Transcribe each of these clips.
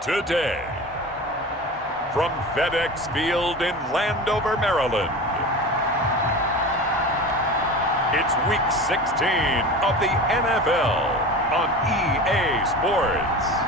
today. From FedEx Field in Landover, Maryland, it's Week 16 of the NFL on EA Sports.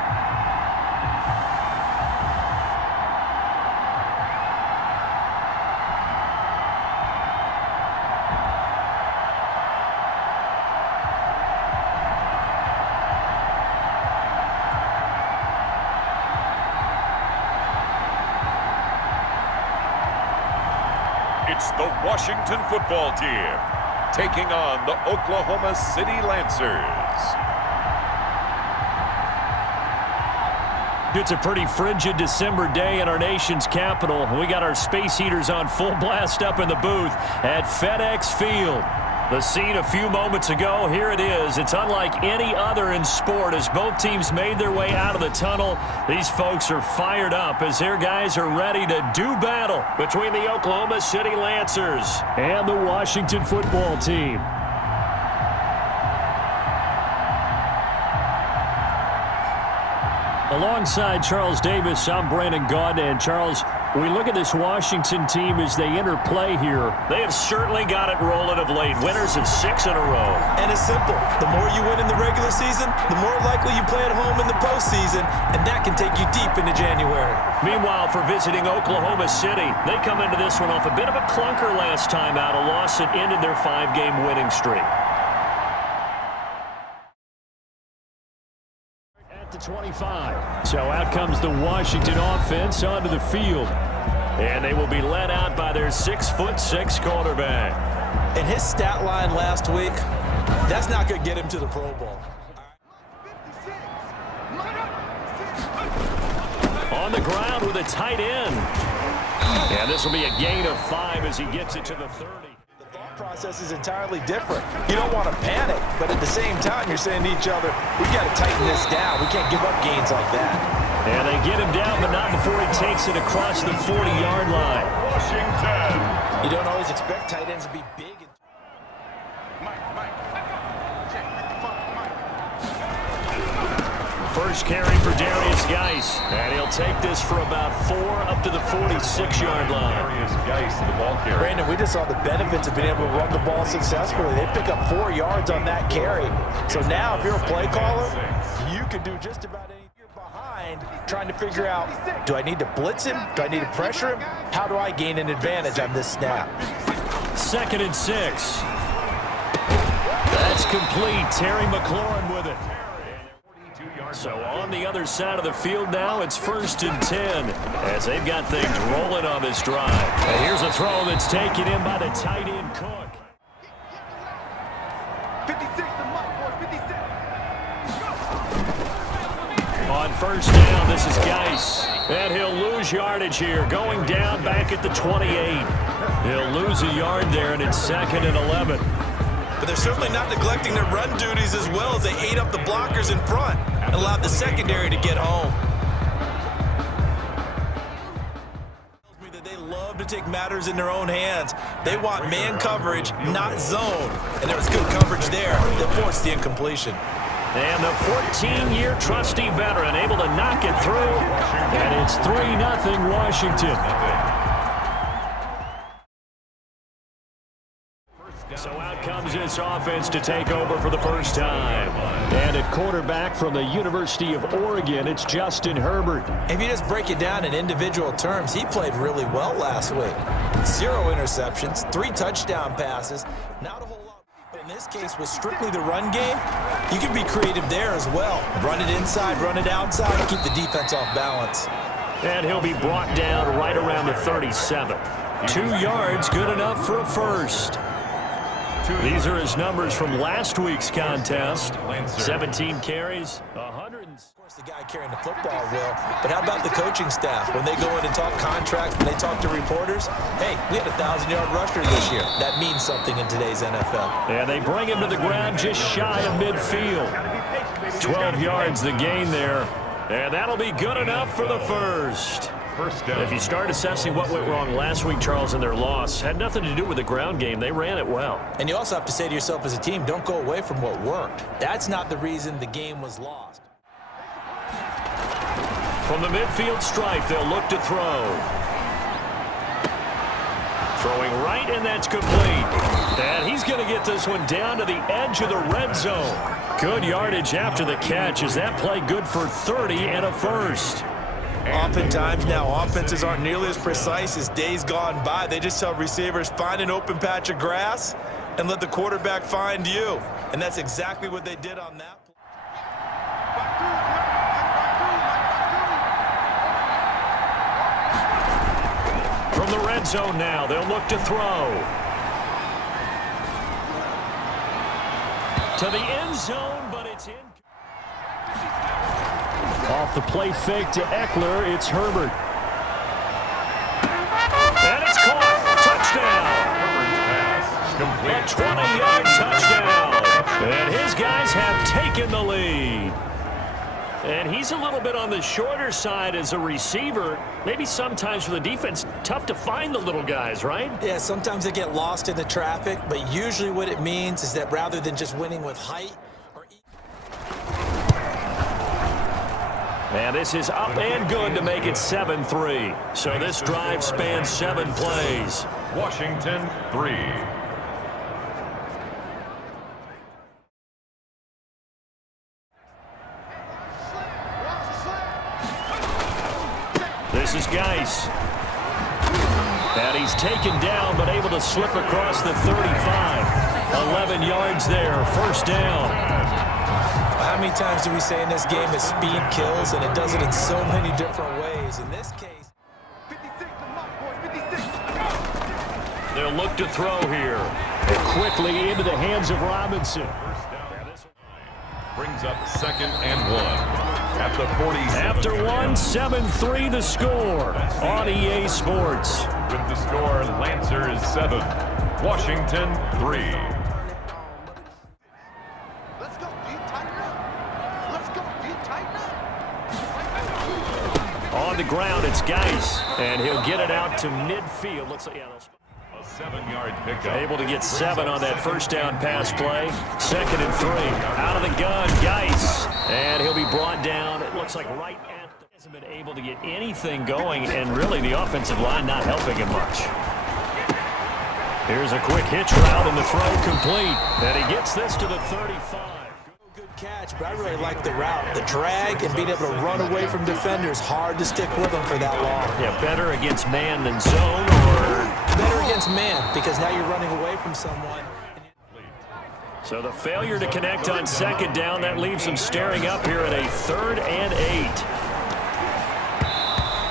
It's the Washington football team taking on the Oklahoma City Lancers. It's a pretty frigid December day in our nation's capital. We got our space heaters on full blast up in the booth at FedEx Field. The scene a few moments ago, here it is. It's unlike any other in sport as both teams made their way out of the tunnel. These folks are fired up as their guys are ready to do battle between the Oklahoma City Lancers and the Washington football team. Alongside Charles Davis, I'm Brandon Gaudin. And Charles, we look at this Washington team as they interplay here. They have certainly got it rolling of late. Winners of 6 in a row. And it's simple. The more you win in the regular season, the more likely you play at home in the postseason, and that can take you deep into January. Meanwhile, for visiting Oklahoma City, they come into this one off a bit of a clunker last time out, a loss that ended their 5-game winning streak. To 25. So out comes the Washington offense onto the field. And they will be led out by their 6'6" quarterback. And his stat line last week, that's not going to get him to the Pro Bowl. On the ground with a tight end. And this will be a gain of 5 as he gets it to the 30. Process is entirely different. You don't want to panic, but at the same time, you're saying to each other, we've got to tighten this down. We can't give up gains like that. And they get him down, but not before he takes it across the 40-yard line. Washington. You don't always expect tight ends to be big. First carry for Darius Geis, and he'll take this for about 4 up to the 46-yard line. Darius Geis, the ball carrier. Brandon, we just saw the benefits of being able to run the ball successfully. They pick up 4 yards on that carry. So now, if you're a play caller, you can do just about anything. You're behind trying to figure out, do I need to blitz him? Do I need to pressure him? How do I gain an advantage on this snap? 2nd and 6. That's complete. Terry McLaurin with it. So on the other side of the field now, it's 1st and 10 as they've got things rolling on this drive. And here's a throw that's taken in by the tight end Cook. 56 to Mike, 56. On 1st down, this is Geis. And he'll lose yardage here, going down back at the 28. He'll lose a yard there, and it's 2nd and 11. But they're certainly not neglecting their run duties as well as they ate up the blockers in front and allowed the secondary to get home. Tells me that they love to take matters in their own hands. They want man coverage, not zone. And there was good coverage there that forced the incompletion. And the 14-year trusty veteran able to knock it through. And it's 3-0 Washington. So out comes this offense to take over for the first time. And at quarterback from the University of Oregon, it's Justin Herbert. If you just break it down in individual terms, he played really well last week. 0 interceptions, 3 touchdown passes, not a whole lot. But in this case, with strictly the run game, you can be creative there as well. Run it inside, run it outside, keep the defense off balance. And he'll be brought down right around the 37. 2 yards, good enough for a first. These are his numbers from last week's contest. 17 carries, 100. Of course, the guy carrying the football will, but how about the coaching staff? When they go in and talk contracts, when they talk to reporters, hey, we had a 1,000-yard rusher this year. That means something in today's NFL. And they bring him to the ground just shy of midfield. 12 yards the gain there, and that'll be good enough for the first. First down. If you start assessing what went wrong last week, Charles, in their loss, had nothing to do with the ground game. They ran it well. And you also have to say to yourself as a team, don't go away from what worked. That's not the reason the game was lost. From the midfield stripe, they'll look to throw. Throwing right, and that's complete. And he's going to get this one down to the edge of the red zone. Good yardage after the catch. Is that play good for 30 and a first? Oftentimes now, offenses aren't nearly as precise as days gone by. They just tell receivers, find an open patch of grass and let the quarterback find you. And that's exactly what they did on that play. From the red zone now, they'll look to throw. To the end zone, but it's in. Off the play fake to Eckler, it's Herbert. And it's caught. Touchdown. A 20-yard touchdown. And his guys have taken the lead. And he's a little bit on the shorter side as a receiver. Maybe sometimes for the defense, tough to find the little guys, right? Yeah, sometimes they get lost in the traffic, but usually what it means is that rather than just winning with height, and this is up and good to make it 7-3. So this drive spans 7 plays. Washington 3. This is Geis. And he's taken down, but able to slip across the 35. 11 yards there, first down. How many times do we say in this game that speed kills, and it does it in so many different ways? In this case, 56 to mark, boys, 56. they'll look to throw here. And quickly into the hands of Robinson. Brings up 2nd and 1. At the 40. After 7-3 the score on EA Sports. With the score, Lancers 7, Washington 3. Let's go, deep, tighten up. Let's go, deep, tighten up. On the ground, it's Geis, and he'll get it out to midfield. Looks like, A 7-yard pickup. able to get 7 on that first down pass play. 2nd and 3. Out of the gun, Geis. And he'll be brought down, it looks like right at the... Hasn't been able to get anything going, and really the offensive line not helping him much. Here's a quick hitch route, and the throw complete. And he gets this to the 35. good catch, but I really like the route. The drag and being able to run away from defenders, hard to stick with them for that long. Yeah, better against man than zone, or... Better against man, because now you're running away from someone. So the failure to connect on 2nd down, that leaves them staring up here at a 3rd and 8.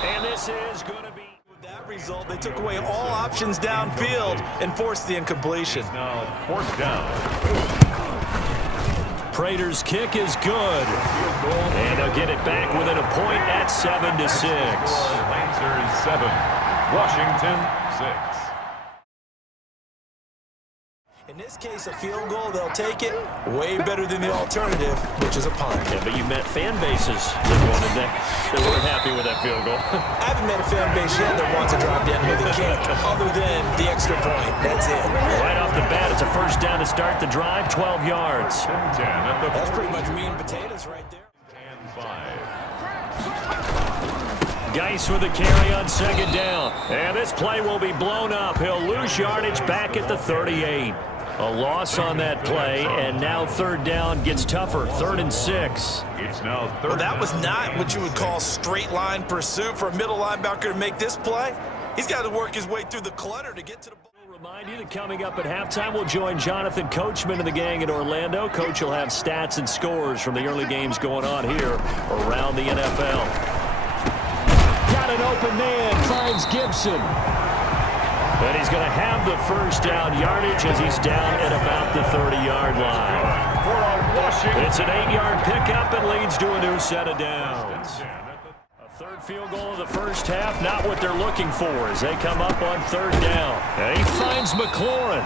And this is going to be... With that result, they took away all options downfield and forced the incompletion. Now 4th down. Prater's kick is good. And they'll get it back within a point at 7-6. Lancers 7, Washington 6. In this case, a field goal, they'll take it. Way better than the alternative, which is a punt. Yeah, but you met fan bases that weren't happy with that field goal. I haven't met a fan base yet that wants to drive down with a kick, other than the extra point. That's it. Right off the bat, it's a first down to start the drive, 12 yards. 10 at the That's pretty much meat and potatoes right there. and 5. Geis with the carry on 2nd down. And this play will be blown up. He'll lose yardage back at the 38. A loss on that play, and now 3rd down gets tougher. 3rd and 6. It's now 3rd. Well, that was not what you would call straight line pursuit for a middle linebacker to make this play. He's got to work his way through the clutter to get to the ball. We'll remind you that coming up at halftime, we'll join Jonathan Coachman and the gang in Orlando. Coach will have stats and scores from the early games going on here around the NFL. Got an open man, finds Gibson. And he's going to have the first down yardage as he's down at about the 30-yard line. It's an 8-yard pickup and leads to a new set of downs. A 3rd field goal of the first half, not what they're looking for as they come up on 3rd down. And he finds McLaurin.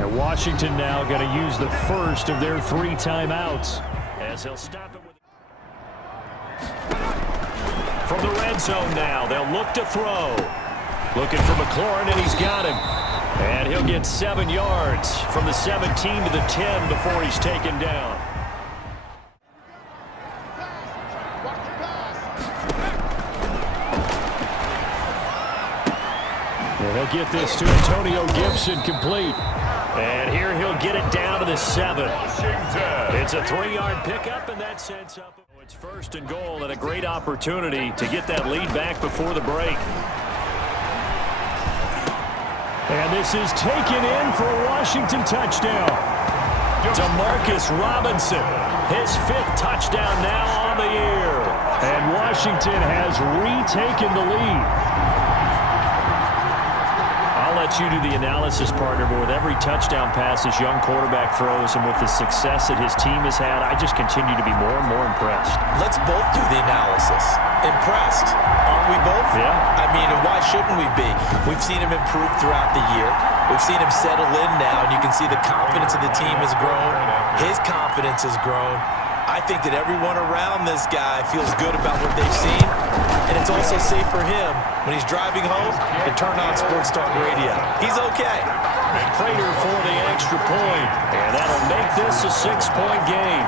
And Washington now going to use the first of their 3 timeouts as he'll stop it with... From the red zone now, they'll look to throw. Looking for McLaurin, and he's got him. And he'll get 7 yards from the 17 to the 10 before he's taken down. And he'll get this to Antonio Gibson complete. And here he'll get it down to the 7. It's a 3-yard pickup, and that sets up. It's first and goal, and a great opportunity to get that lead back before the break. And this is taken in for a Washington touchdown. Demarcus Robinson, his 5th touchdown now on the year. And Washington has retaken the lead. I'll let you do the analysis, partner, but with every touchdown pass this young quarterback throws and with the success that his team has had, I just continue to be more and more impressed. Let's both do the analysis. Impressed, aren't we both? Yeah. I mean, and why shouldn't we be? We've seen him improve throughout the year. We've seen him settle in now, and you can see the confidence of the team has grown. His confidence has grown. I think that everyone around this guy feels good about what they've seen, and it's also safe for him when he's driving home to turn on Sports Talk Radio. He's okay. Prater for the extra point, and that'll make this a 6-point game.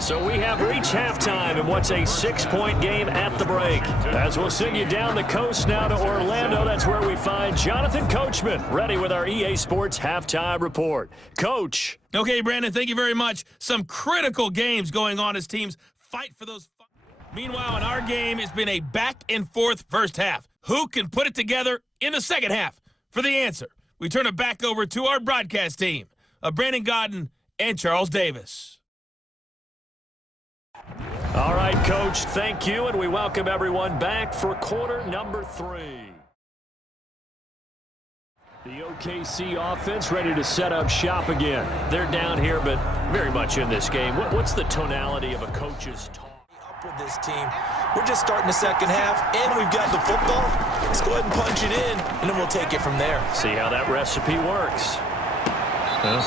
So we have reached halftime in what's a 6-point game at the break. As we'll send you down the coast now to Orlando, that's where we find Jonathan Coachman, ready with our EA Sports Halftime Report. Coach. Okay, Brandon, thank you very much. Some critical games going on as teams fight for those. Meanwhile, in our game, it's been a back-and-forth first half. Who can put it together in the second half? For the answer, we turn it back over to our broadcast team of Brandon Godden and Charles Davis. All right, Coach, thank you, and we welcome everyone back for quarter number 3. The OKC offense ready to set up shop again. They're down here, but very much in this game. What's the tonality of a coach's talk? Up with this team. We're just starting the second half, and we've got the football. Let's go ahead and punch it in, and then we'll take it from there. See how that recipe works.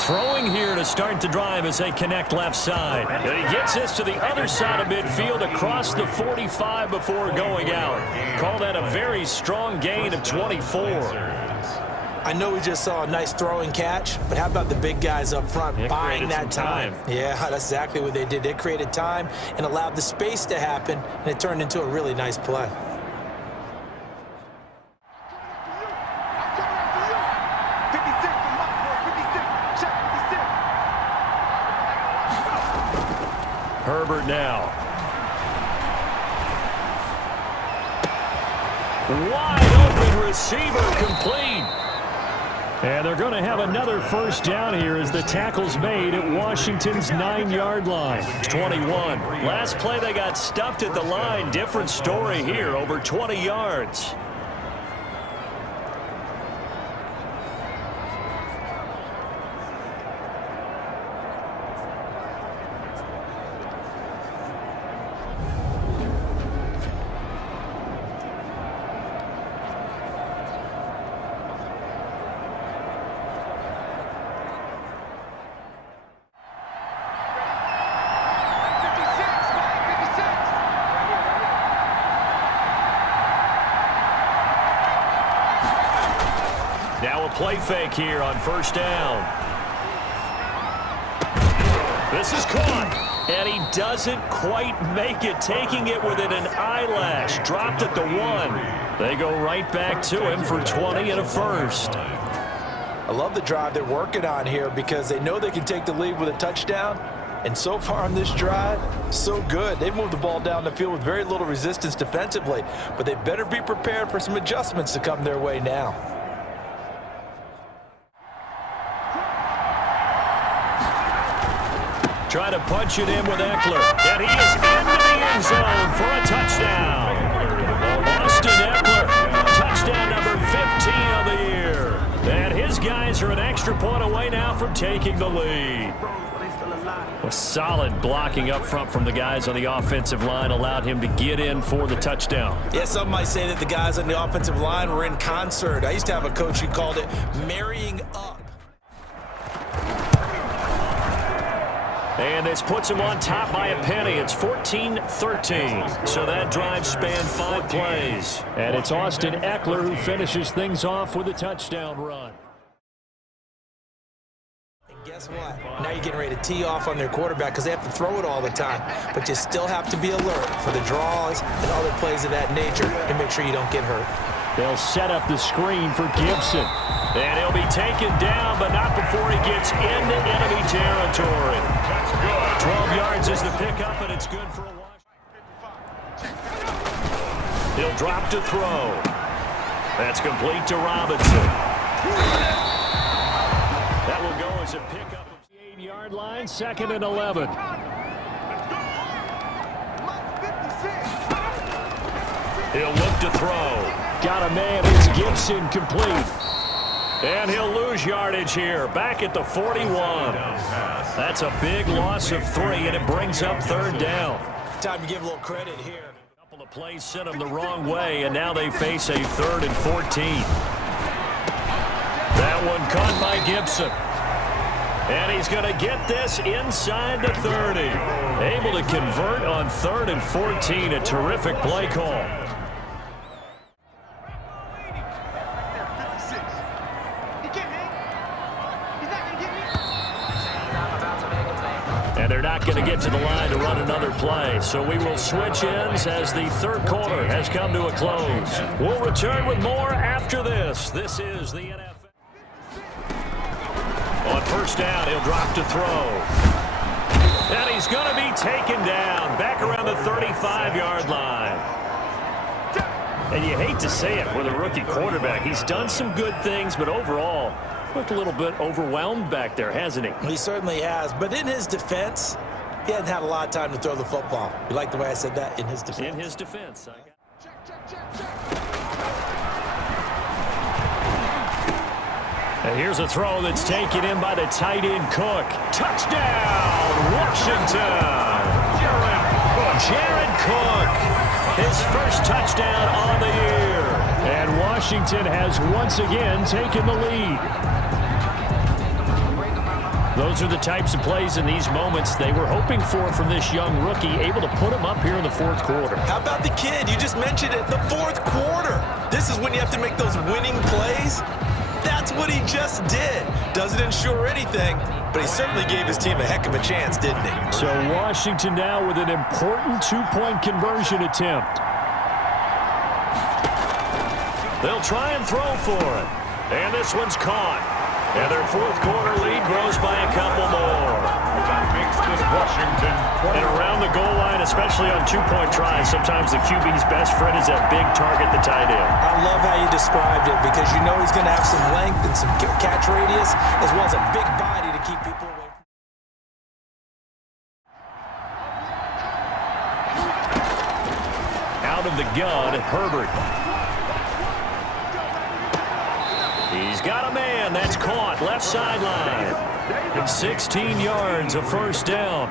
Throwing here to start the drive as they connect left side. And he gets this to the other side of midfield across the 45 before going out. Call that a very strong gain of 24. I know we just saw a nice throwing catch, but how about the big guys up front buying that time? Yeah, that's exactly what they did. They created time and allowed the space to happen, and it turned into a really nice play. Herbert now. Wide open receiver complete. And they're going to have another first down here as the tackle's made at Washington's 9-yard line. 21. Last play they got stuffed at the line. Different story here, over 20 yards. Now a play fake here on first down. This is caught, and he doesn't quite make it, taking it within an eyelash. Dropped at the 1. They go right back to him for 20 and a first. I love the drive they're working on here because they know they can take the lead with a touchdown. And so far on this drive, so good. They've moved the ball down the field with very little resistance defensively, but they better be prepared for some adjustments to come their way now. Trying to punch it in with Eckler. And he is into the end zone for a touchdown. Austin Eckler, touchdown number 15 of the year. And his guys are an extra point away now from taking the lead. A solid blocking up front from the guys on the offensive line allowed him to get in for the touchdown. Yeah, some might say that the guys on the offensive line were in concert. I used to have a coach who called it marrying up. And this puts him on top by a penny. It's 14-13. So that drive spanned 5 plays. And it's Austin Eckler who finishes things off with a touchdown run. Guess what? Now you're getting ready to tee off on their quarterback because they have to throw it all the time. But you still have to be alert for the draws and other plays of that nature to make sure you don't get hurt. They'll set up the screen for Gibson. And he'll be taken down, but not before he gets into enemy territory. 12 yards is the pickup, and it's good for a wash. He'll drop to throw. That's complete to Robinson. That will go as a pickup of the 8-yard line, 2nd and 11. He'll look to throw. Got a man. It's Gibson complete. And he'll lose yardage here. Back at the 41. That's a big loss of 3, and it brings up 3rd down. Time to give a little credit here. A couple of plays sent them the wrong way, and now they face a 3rd and 14. That one caught by Gibson. And he's going to get this inside the 30. Able to convert on 3rd and 14. A terrific play call. And they're not going to get to the line to run another play. So we will switch ends as the 3rd quarter has come to a close. We'll return with more after this. This is the NFL. On 1st down, he'll drop to throw. And he's going to be taken down back around the 35-yard line. And you hate to say it with a rookie quarterback. He's done some good things, but overall, looked a little bit overwhelmed back there, hasn't he? He certainly has, but in his defense, he hasn't had a lot of time to throw the football. You like the way I said that? In his defense. In his defense. And here's a throw that's taken in by the tight end Cook. Touchdown, Washington! Jared Cook, his first touchdown on the year. And Washington has once again taken the lead. Those are the types of plays in these moments they were hoping for from this young rookie, able to put him up here in the 4th quarter. How about the kid? You just mentioned it, the 4th quarter. This is when you have to make those winning plays. That's what he just did. Doesn't ensure anything, but he certainly gave his team a heck of a chance, didn't he? So Washington now with an important 2-point conversion attempt. They'll try and throw for it. And this one's caught. And their 4th quarter lead grows by a couple more. That makes this Washington. And around the goal line, especially on 2-point tries, sometimes the QB's best friend is that big target, the tight end. I love how you described it because you know he's going to have some length and some catch radius as well as a big body to keep people away. Out of the gun, Herbert. He's got a man. That's caught. Left sideline. 16 yards, a 1st down.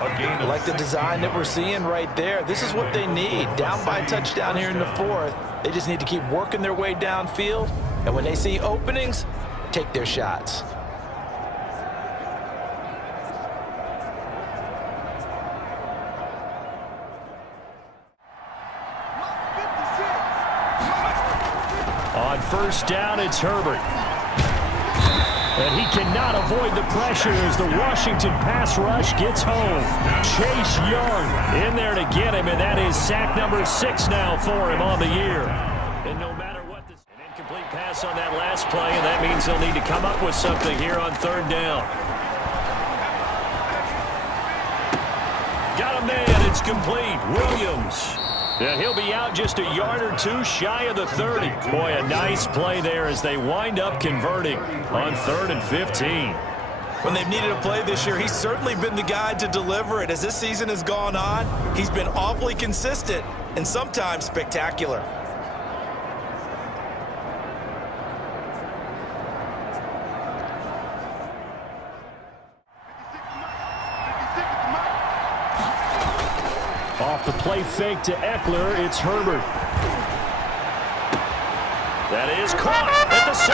I like the design that we're seeing right there. This is what they need. Down by a touchdown here in the 4th. They just need to keep working their way downfield. And when they see openings, take their shots. On 1st down, it's Herbert. And he cannot avoid the pressure as the Washington pass rush gets home. Chase Young in there to get him, and that is sack number 6 now for him on the year. And no matter what, an incomplete pass on that last play, and that means they'll need to come up with something here on 3rd down. Got a man, it's complete. Williams. And he'll be out just a yard or 2 shy of the 30. Boy, a nice play there as they wind up converting on 3rd and 15. When they've needed a play this year, he's certainly been the guy to deliver it. As this season has gone on, he's been awfully consistent and sometimes spectacular. Off the play fake to Eckler, it's Herbert. That is caught at the 7.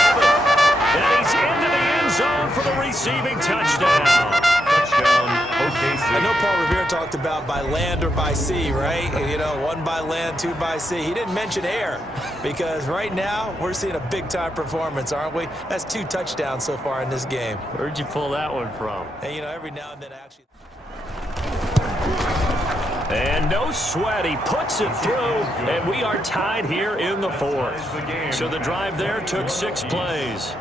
And he's into the end zone for the receiving touchdown. Touchdown, OKC. I know Paul Revere talked about by land or by sea, right? You know, 1 by land, 2 by sea. He didn't mention air because right now we're seeing a big-time performance, aren't we? That's 2 touchdowns so far in this game. Where'd you pull that one from? And, you know, every now and then actually. And no sweat, he puts it through, and we are tied here in the 4th. So the drive there took 6 plays.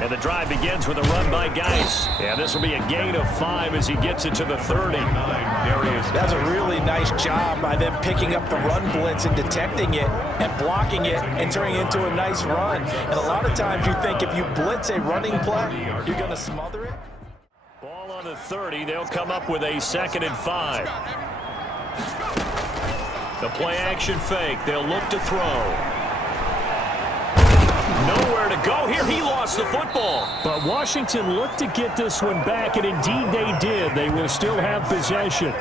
And the drive begins with a run by Geis. And this will be a gain of 5 as he gets it to the 30. That's a really nice job by them picking up the run blitz and detecting it and blocking it and turning it into a nice run. And a lot of times you think if you blitz a running play, you're going to smother it. Ball on the 30. They'll come up with a 2nd and 5. The play action fake. They'll look to throw. Nowhere to go here. He lost the football. But Washington looked to get this one back, and indeed they did. They will still have possession.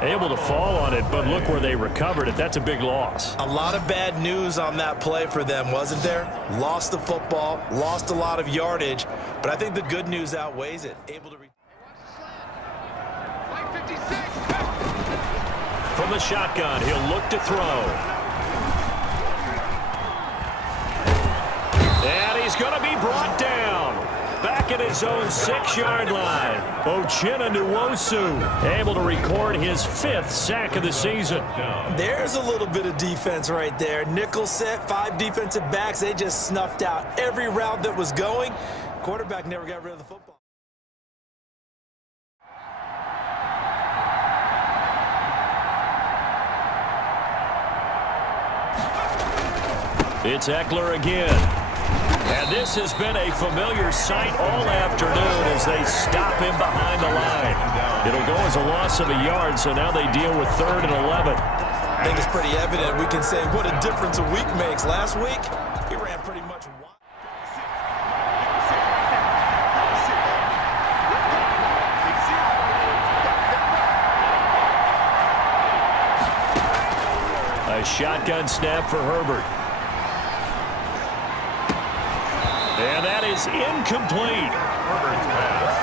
Able to fall on it, but look where they recovered it. That's a big loss. A lot of bad news on that play for them, wasn't there? Lost the football, lost a lot of yardage, but I think the good news outweighs it. Able to From the shotgun, he'll look to throw. And he's going to be brought down. Back at his own 6-yard line. Uchenna Nwosu able to record his 5th sack of the season. There's a little bit of defense right there. Nickel set, 5 defensive backs. They just snuffed out every route that was going. Quarterback never got rid of the football. It's Eckler again. And this has been a familiar sight all afternoon as they stop him behind the line. It'll go as a loss of a yard, so now they deal with 3rd and 11. I think it's pretty evident. We can say what a difference a week makes. Last week, he ran pretty much wide. A shotgun snap for Herbert. And that is incomplete. Herbert's pass.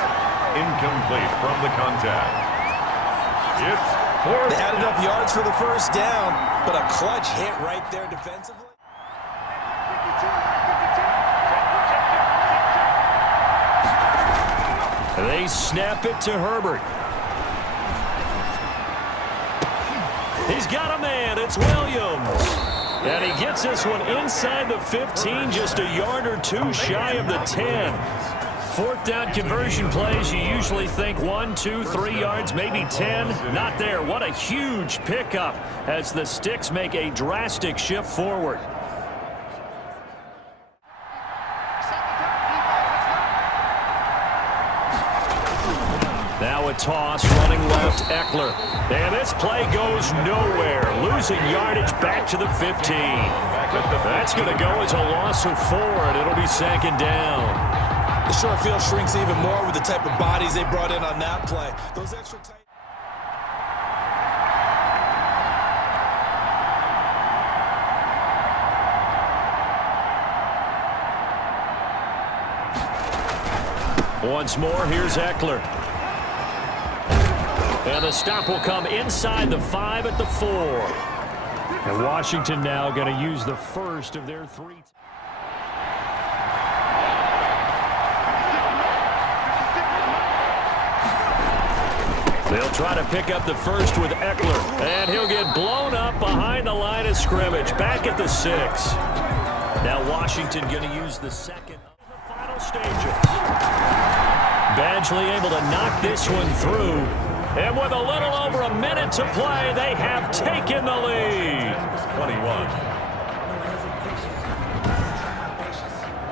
Incomplete from the contact. It's 4th. They had enough yards for the 1st down, but a clutch hit right there defensively. They snap it to Herbert. He's got a man. It's Williams. And he gets this one inside the 15, just a yard or 2 shy of the 10. 4th down conversion plays, you usually think 1, 2, 3 yards, maybe 10. Not there. What a huge pickup as the Sticks make a drastic shift forward. Now a toss, running left, Eckler. And this play goes nowhere. Losing yardage back to the 15. That's going to go as a loss of 4, and it'll be 2nd down. The short field shrinks even more with the type of bodies they brought in on that play. Those extra tight. Once more, here's Eckler. And the stop will come inside the 5 at the 4. And Washington now going to use the first of their 3. They'll try to pick up the first with Eckler. And he'll get blown up behind the line of scrimmage. Back at the 6. Now Washington going to use the 2nd of the final stages. Badgley able to knock this one through. And with a little over a minute to play, they have taken the lead. 21.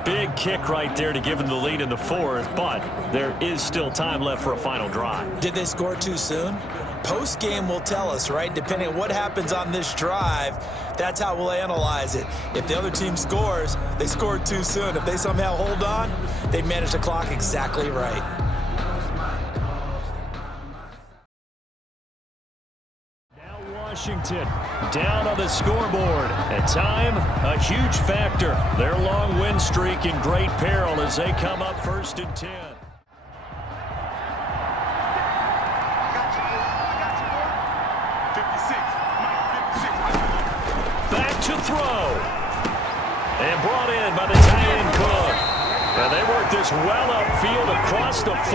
Big kick right there to give them the lead in the 4th, but there is still time left for a final drive. Did they score too soon? Post-game will tell us, right? Depending on what happens on this drive, that's how we'll analyze it. If the other team scores, they scored too soon. If they somehow hold on, they manage the clock exactly right. Now Washington down on the scoreboard. At time, a huge factor. Their long win streak in great peril as they come up 1st and 10. Back to throw. And brought in by the tight end Cook. And they work this well upfield across the 45.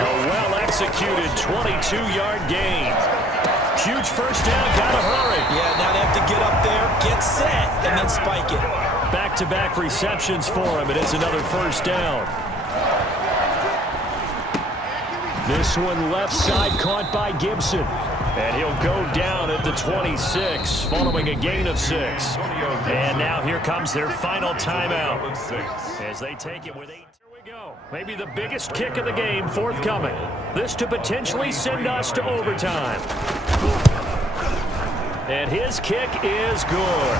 A well-executed 22-yard gain. Huge first down, gotta hurry. Yeah, now they have to get up there, get set, and then spike it. Back-to-back receptions for him. It is another first down. This one left side caught by Gibson. And he'll go down at the 26 following a gain of 6. And now here comes their final timeout as they take it with 8. Here we go. Maybe the biggest kick of the game forthcoming. This to potentially send us to overtime. And his kick is good.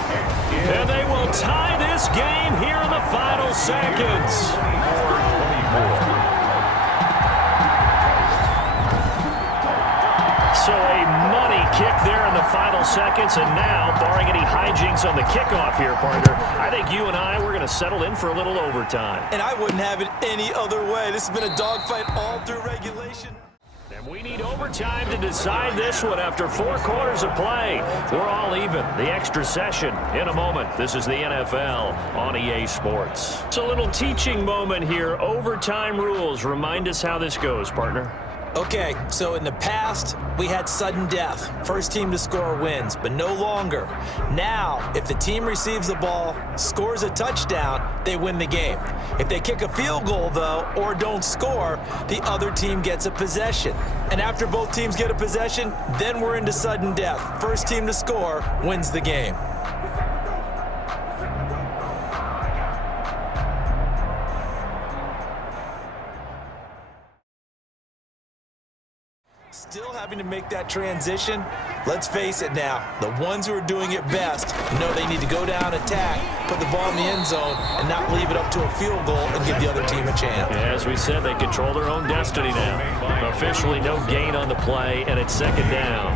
And they will tie this game here in the final seconds. So a money kick there in the final seconds, and now, barring any hijinks on the kickoff here, partner, I think you and I, we're going to settle in for a little overtime. And I wouldn't have it any other way. This has been a dogfight all through regulation. And we need overtime to decide this one after 4 quarters of play. We're all even. The extra session in a moment. This is the NFL on EA Sports. It's a little teaching moment here. Overtime rules. Remind us how this goes, partner. Okay, so in the past, we had sudden death. First team to score wins, but no longer. Now, if the team receives the ball, scores a touchdown, they win the game. If they kick a field goal, though, or don't score, the other team gets a possession. And after both teams get a possession, then we're into sudden death. First team to score wins the game. Still having to make that transition. Let's face it now, the ones who are doing it best know they need to go down, attack, put the ball in the end zone, and not leave it up to a field goal and give the other team a chance. Yeah, as we said, they control their own destiny now. Officially no gain on the play, and it's second down.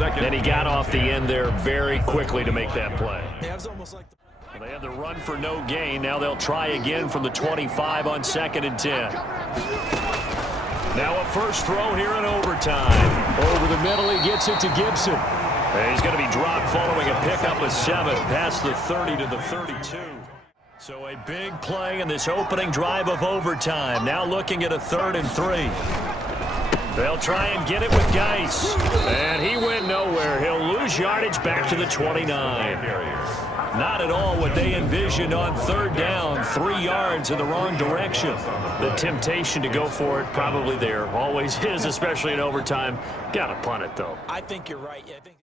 And he got off the end there very quickly to make that play. Yeah, it was almost like They had the run for no gain. Now they'll try again from the 25 on 2nd and 10. Now a first throw here in overtime. Over the middle, he gets it to Gibson. And he's going to be dropped following a pickup of 7 past the 30 to the 32. So a big play in this opening drive of overtime. Now looking at a 3rd and 3. They'll try and get it with Geis. And he went nowhere. He'll lose yardage back to the 29. Not at all what they envisioned on 3rd down, 3 yards in the wrong direction. The temptation to go for it probably there. Always is, especially in overtime. Got to punt it, though. I think you're right. Yeah, I think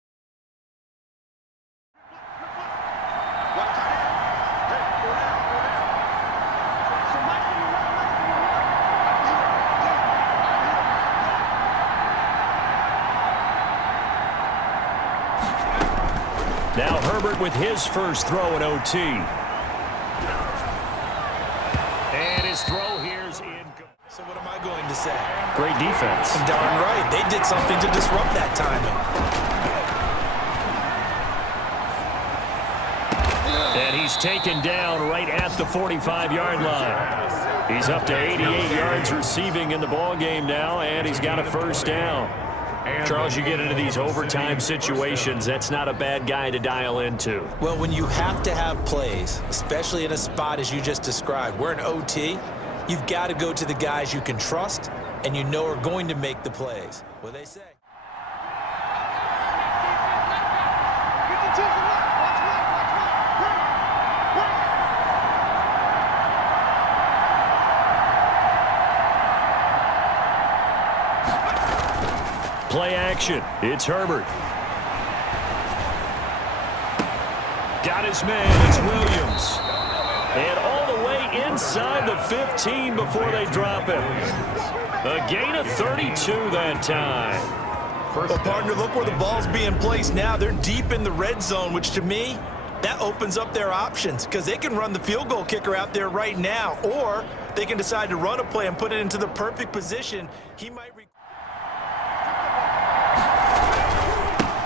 Now Herbert with his first throw in OT. And his throw here's in. So what am I going to say? Great defense. Darn right. They did something to disrupt that timing. And he's taken down right at the 45-yard line. He's up to 88 yards receiving in the ballgame now, and he's got a first down. Charles, you get into these overtime situations, that's not a bad guy to dial into. Well, when you have to have plays, especially in a spot as you just described, we're in OT, you've got to go to the guys you can trust and you know are going to make the plays. What do they say? Play action. It's Herbert. Got his man. It's Williams. And all the way inside the 15 before they drop him. A gain of 32 that time. Well, partner, look where the ball's being placed now. They're deep in the red zone, which to me, that opens up their options because they can run the field goal kicker out there right now, or they can decide to run a play and put it into the perfect position. He might...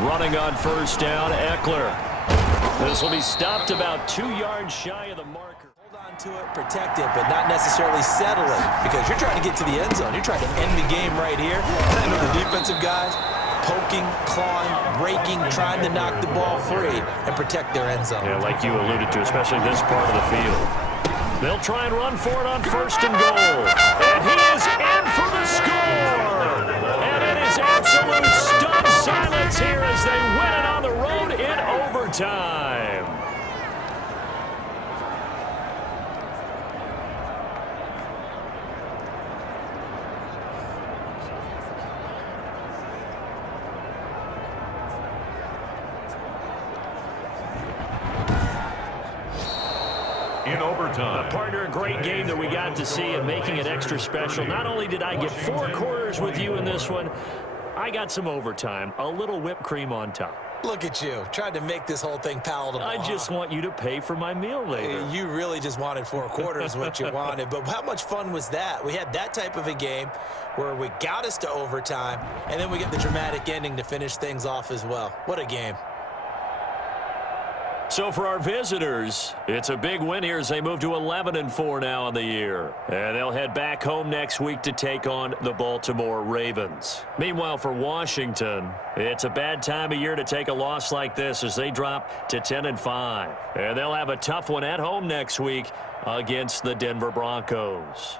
Running on first down, Eckler. This will be stopped about 2 yards shy of the marker. Hold on to it, protect it, but not necessarily settle it because you're trying to get to the end zone. You're trying to end the game right here. And I know the defensive guys poking, clawing, raking, trying to knock the ball free and protect their end zone. Yeah, like you alluded to, especially this part of the field. They'll try and run for it on first and goal. And he is in for the score. And it is absolute stunned silence here as they win it on the road in overtime. In overtime. Partner, a great game that we got to see and making it extra special. Not only did I get 4 quarters with you in this one, I got some overtime, a little whipped cream on top. Look at you, trying to make this whole thing palatable. I just want you to pay for my meal later. You really just wanted 4 quarters, what you wanted. But how much fun was that? We had that type of a game where we got us to overtime, and then we get the dramatic ending to finish things off as well. What a game. So for our visitors, it's a big win here as they move to 11-4 now on the year. And they'll head back home next week to take on the Baltimore Ravens. Meanwhile, for Washington, it's a bad time of year to take a loss like this as they drop to 10-5. And they'll have a tough one at home next week against the Denver Broncos.